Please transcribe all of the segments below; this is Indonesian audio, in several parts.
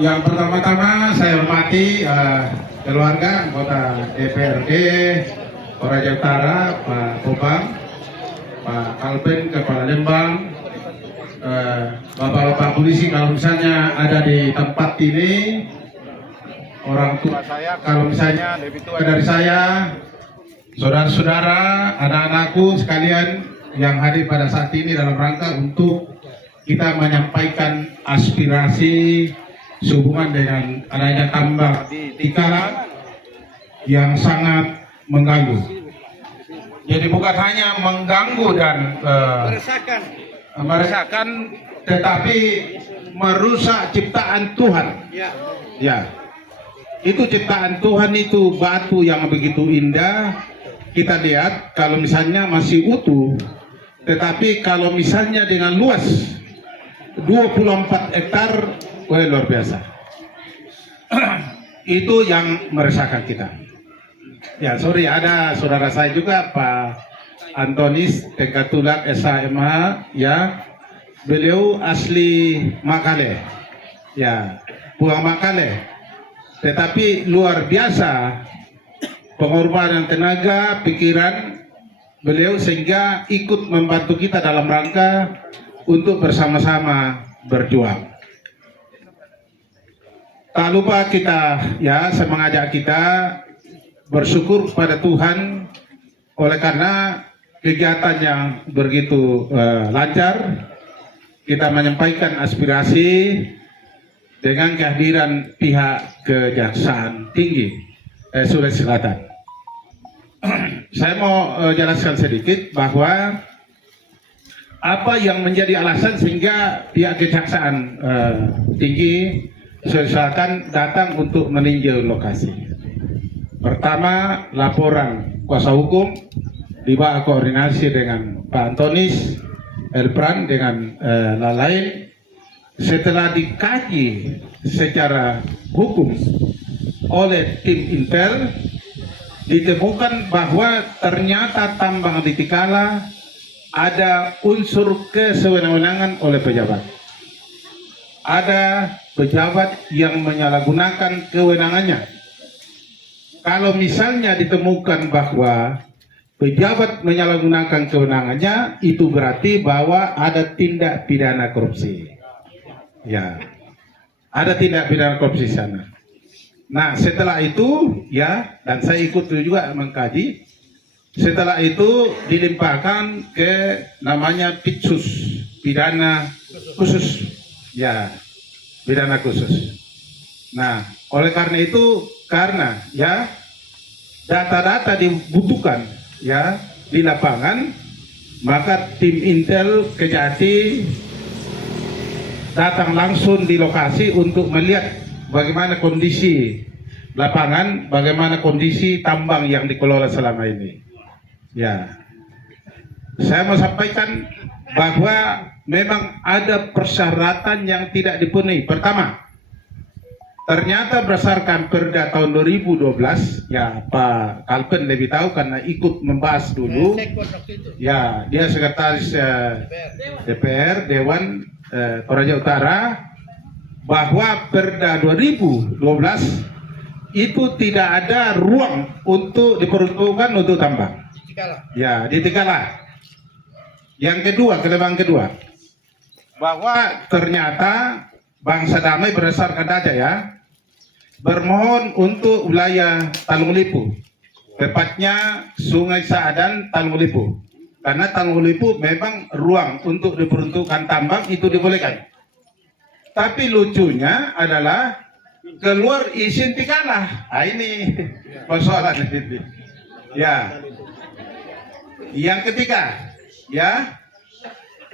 Yang pertama-tama saya hormati keluarga anggota DPRD Toraja Utara, Pak Bobang, Pak Kalben, Kepala Lembang, Bapak-bapak polisi kalau misalnya ada di tempat ini, orang tua saya kalau misalnya lebih tua dari saya, saudara-saudara, anak-anakku sekalian yang hadir pada saat ini dalam rangka untuk kita menyampaikan aspirasi sehubungan dengan adanya tambang di Tikala yang sangat mengganggu. Jadi bukan hanya mengganggu dan meresahkan, tetapi merusak ciptaan Tuhan. Ya, itu ciptaan Tuhan, itu batu yang begitu indah. Kita lihat kalau misalnya masih utuh, tetapi kalau misalnya dengan luas 24 hektar, wah luar biasa. Itu yang meresahkan kita. Ya, sorry, ada saudara saya juga, Pak Antonis Tekatulak SHMH, ya, beliau asli Makale, ya, pulang Makale, tetapi luar biasa pengorbanan tenaga, pikiran beliau sehingga ikut membantu kita dalam rangka untuk bersama-sama berjuang. Tak lupa kita, ya, saya mengajak kita bersyukur kepada Tuhan oleh karena kegiatan yang begitu lancar. Kita menyampaikan aspirasi dengan kehadiran pihak Kejaksaan Tinggi Sulawesi Selatan. Saya mau jelaskan sedikit bahwa apa yang menjadi alasan sehingga pihak Kejaksaan Tinggi Sulawesi Selatan datang untuk meninjau lokasi. Pertama, laporan kuasa hukum di bawah koordinasi dengan Pak Antonis, Elpran dengan lain-lain. Setelah dikaji secara hukum oleh tim Intel, ditemukan bahwa ternyata tambang di Tikala ada unsur kesewenang-wenangan oleh pejabat. Ada pejabat yang menyalahgunakan kewenangannya. Kalau misalnya ditemukan bahwa pejabat menyalahgunakan kewenangannya, itu berarti bahwa ada tindak pidana korupsi. Ya, ada tindak pidana korupsi di sana. Nah, setelah itu, ya, dan saya ikut juga mengkaji. Setelah itu dilimpahkan ke namanya Pitsus, pidana khusus. Ya, pidana khusus. Nah, oleh karena itu, karena ya data-data dibutuhkan ya di lapangan, maka tim Intel Kejati datang langsung di lokasi untuk melihat bagaimana kondisi lapangan, bagaimana kondisi tambang yang dikelola selama ini. Ya, saya mau sampaikan bahwa memang ada persyaratan yang tidak dipenuhi. Pertama, ternyata berdasarkan Perda tahun 2012, ya Pak Kalpen lebih tahu karena ikut membahas dulu. Ya, dia sekretaris DPR Dewan Toraja Utara, bahwa Perda 2012 itu tidak ada ruang untuk diperuntukkan untuk tambang. Ya, di Tikala. Yang kedua, kelemahan kedua, bahwa ternyata Bangsa Damai berdasarkan data ya, bermohon untuk wilayah Talung Lipu, tepatnya Sungai Saadan Talung Lipu, karena Talung Lipu memang ruang untuk diperuntukkan tambang itu dibolehkan. Tapi lucunya adalah keluar izin Tikala. Nah, ini persoalan ini. Ya, yang ketiga, ya,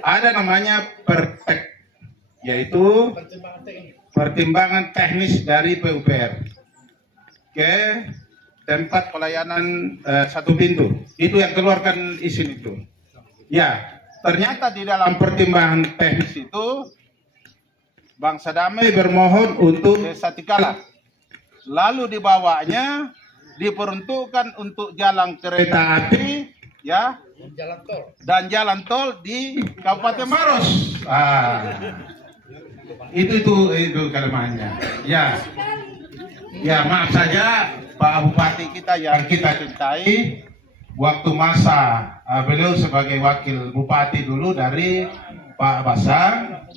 ada namanya pertek, yaitu pertimbangan teknis dari PUPR ke tempat pelayanan satu pintu. Itu yang keluarkan izin itu. Ya, ternyata di dalam pertimbangan teknis itu Bangsa Damai bermohon untuk Desa Tikala. Lalu dibawanya diperuntukkan untuk jalan kereta api, ya, dan jalan tol di Kabupaten Maros. Itu kelemahannya. Ya, ya maaf saja Pak Bupati kita yang kita cintai, waktu masa beliau sebagai wakil bupati dulu dari Pak Basang,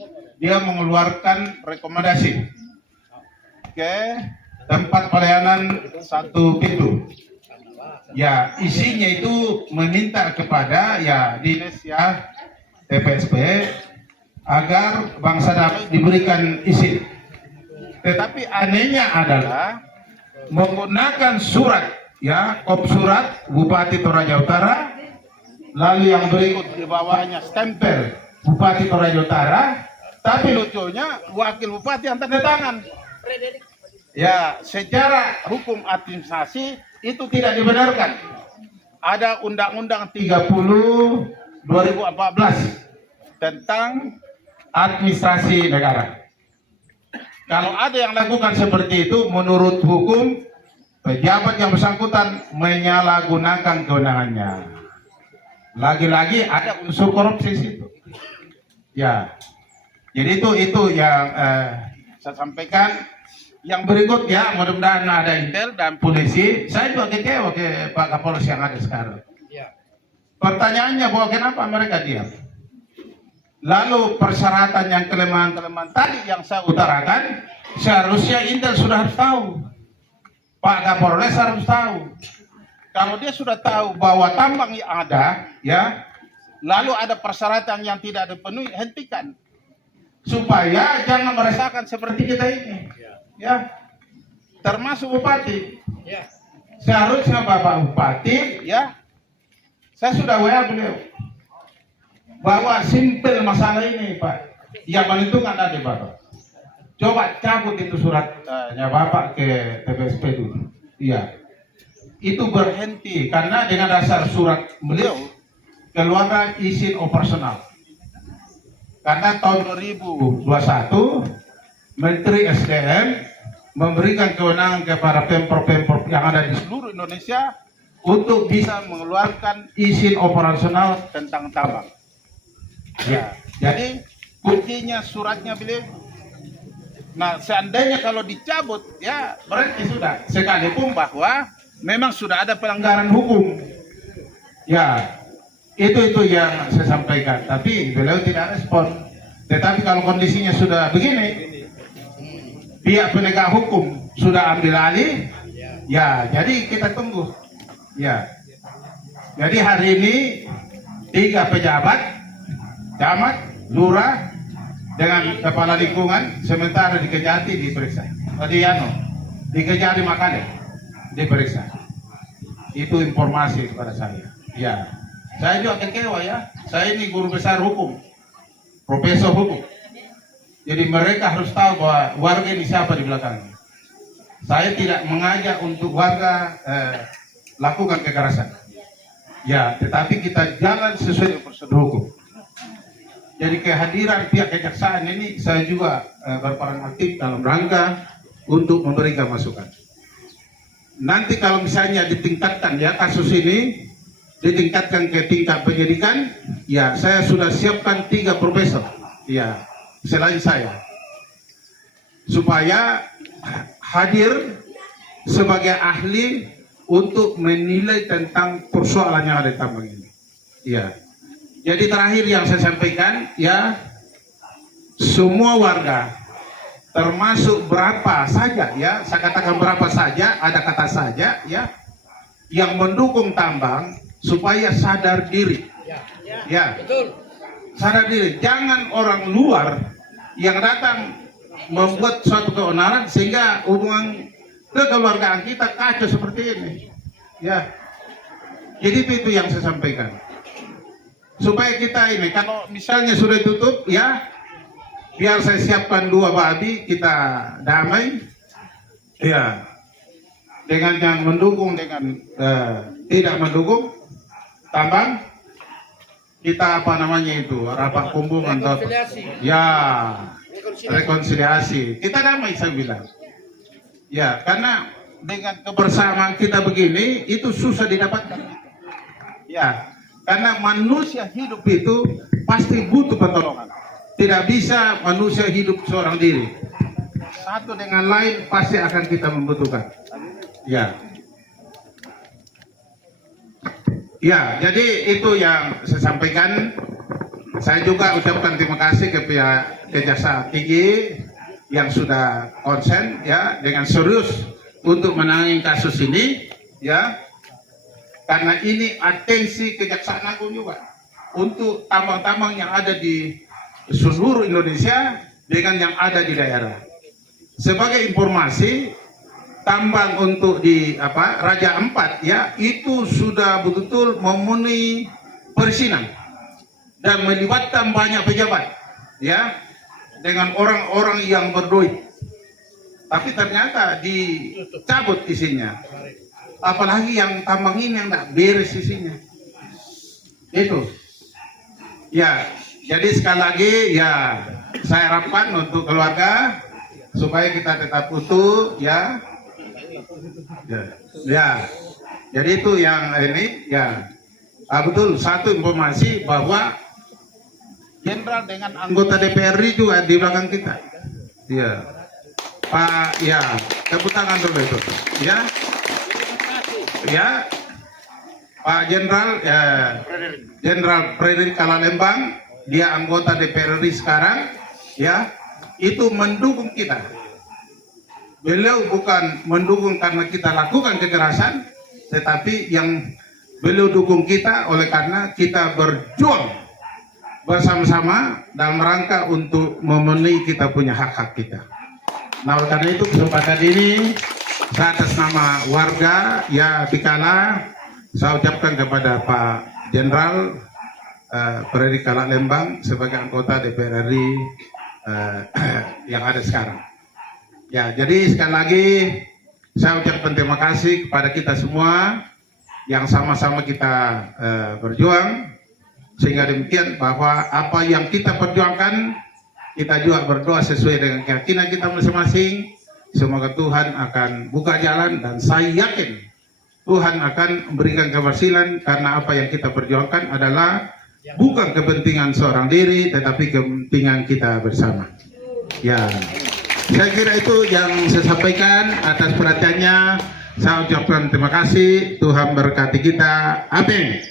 dia mengeluarkan rekomendasi ke tempat pelayanan satu pintu. Ya, isinya itu meminta kepada ya dinas ya TPSP agar bangsa damai diberikan izin. Tetapi anehnya adalah menggunakan surat ya, kop surat Bupati Toraja Utara, lalu yang berikut di bawahnya stempel Bupati Toraja Utara, tapi lucunya wakil bupati yang tanda tangan. Ya, secara hukum administrasi itu tidak dibenarkan. Ada Undang-Undang 30 2014 tentang administrasi negara. Kalau ada yang lakukan seperti itu, menurut hukum pejabat yang bersangkutan menyalahgunakan kewenangannya. Lagi-lagi ada unsur korupsi situ. Ya, jadi itu yang saya sampaikan. Yang berikut ya, mudah-mudahan ada intel dan polisi. Saya juga kecewa ke Pak Kapolres yang ada sekarang. Pertanyaannya bahwa kenapa mereka diam? Lalu persyaratan yang kelemahan-kelemahan tadi yang saya utarakan, seharusnya intel sudah harus tahu. Pak Kapolres harus tahu. Kalau dia sudah tahu bahwa tambang yang ada, ya, lalu ada persyaratan yang tidak dipenuhi, hentikan. Supaya jangan merasakan seperti kita ini. Ya, termasuk bupati. Seharusnya Bapak Bupati, ya, saya sudah WA beliau bahwa simpel masalah ini Pak, yang menentukan ada Bapak. Coba cabut itu suratnya Bapak ke TPSP dulu. Iya, itu berhenti karena dengan dasar surat beliau keluarkan izin operasional. Karena tahun 2021 Menteri SDM memberikan kewenangan kepada pemprov-pemprov yang ada di seluruh Indonesia untuk bisa mengeluarkan izin operasional tentang tambang. Ya, jadi kuncinya suratnya beliau. Nah, seandainya kalau dicabut, ya berarti sudah. Sekalipun bahwa memang sudah ada pelanggaran hukum. Ya, itu yang saya sampaikan. Tapi beliau tidak respon. Tetapi kalau kondisinya sudah begini, pihak penegak hukum sudah ambil alih, ya jadi kita tunggu. Ya, jadi hari ini 3 pejabat, camat, lurah, dengan kepala lingkungan, sementara di Kejati diperiksa. Di Kejati Makale diperiksa. Itu informasi kepada saya. Ya, saya juga kecewa ya. Saya ini guru besar hukum, profesor hukum. Jadi mereka harus tahu bahwa warga ini siapa di belakangnya. Saya tidak mengajak untuk warga lakukan kekerasan. Ya, tetapi kita jalan sesuai prosedur hukum. Jadi kehadiran pihak kejaksaan ini saya juga berperan aktif dalam rangka untuk memberikan masukan. Nanti kalau misalnya ditingkatkan ya kasus ini, ditingkatkan ke tingkat penyidikan, ya saya sudah siapkan 3 profesor. Ya. Selain saya, supaya hadir sebagai ahli untuk menilai tentang persoalan yang ada di tambang ini. Ya, jadi terakhir yang saya sampaikan, ya, semua warga, termasuk berapa saja, ya, saya katakan berapa saja, ada kata saja, ya, yang mendukung tambang supaya sadar diri. Ya, betul. Sadar diri, jangan orang luar yang datang membuat suatu keonaran sehingga hubungan kekeluargaan kita kacau seperti ini. Ya, jadi itu yang saya sampaikan. Supaya kita ini, kalau misalnya sudah tutup, ya, biar saya siapkan 2 babi, kita damai. Ya, dengan yang mendukung dengan tidak mendukung tambang. Kita apa namanya itu, rapat kumbungan atau ya rekonsiliasi. Kita damai saya bilang. Ya, karena dengan kebersamaan kita begini itu susah didapatkan. Ya, karena manusia hidup itu pasti butuh pertolongan. tidak bisa manusia hidup seorang diri. Satu dengan lain pasti akan kita membutuhkan. Ya. Ya, jadi itu yang saya sampaikan. Saya juga ucapkan terima kasih ke pihak Kejaksaan Tinggi yang sudah konsen ya dengan serius untuk menangani kasus ini ya. Karena ini atensi Kejaksaan Agung juga untuk tambang-tambang yang ada di seluruh Indonesia dengan yang ada di daerah. Sebagai informasi, tambang untuk di Raja Ampat ya itu sudah betul-betul memenuhi perizinan dan melibatkan banyak pejabat ya dengan orang-orang yang berduit. Tapi ternyata dicabut isinya. Apalagi yang tambang ini yang tidak beres isinya. Itu. Ya, jadi sekali lagi ya saya harapkan untuk keluarga supaya kita tetap utuh ya. Ya. Jadi itu yang ini ya. Betul, satu informasi bahwa Jenderal dengan anggota DPRD juga di belakang kita. Ya. Pak ya, tepuk tangan dulu itu. Ya. Ya. Pak Jenderal Jenderal Frederick Kalalembang, dia anggota DPRD sekarang ya, itu mendukung kita. Beliau bukan mendukung karena kita lakukan kekerasan, tetapi yang beliau dukung kita oleh karena kita berjuang bersama-sama dalam rangka untuk memenuhi kita punya hak-hak kita. Nah, oleh karena itu kesempatan ini saya atas nama warga ya Pikala saya ucapkan kepada Pak Jenderal Frederick Kalalembang sebagai anggota DPR RI yang ada sekarang. Ya, jadi sekali lagi saya ucapkan terima kasih kepada kita semua yang sama-sama kita berjuang, sehingga demikian bahwa apa yang kita perjuangkan kita juga berdoa sesuai dengan keyakinan kita masing-masing. Semoga Tuhan akan buka jalan dan saya yakin Tuhan akan memberikan keberhasilan karena apa yang kita perjuangkan adalah bukan kepentingan seorang diri tetapi kepentingan kita bersama. Ya. Saya kira itu yang saya sampaikan. Atas perhatiannya saya ucapkan terima kasih. Tuhan berkati kita. Amin.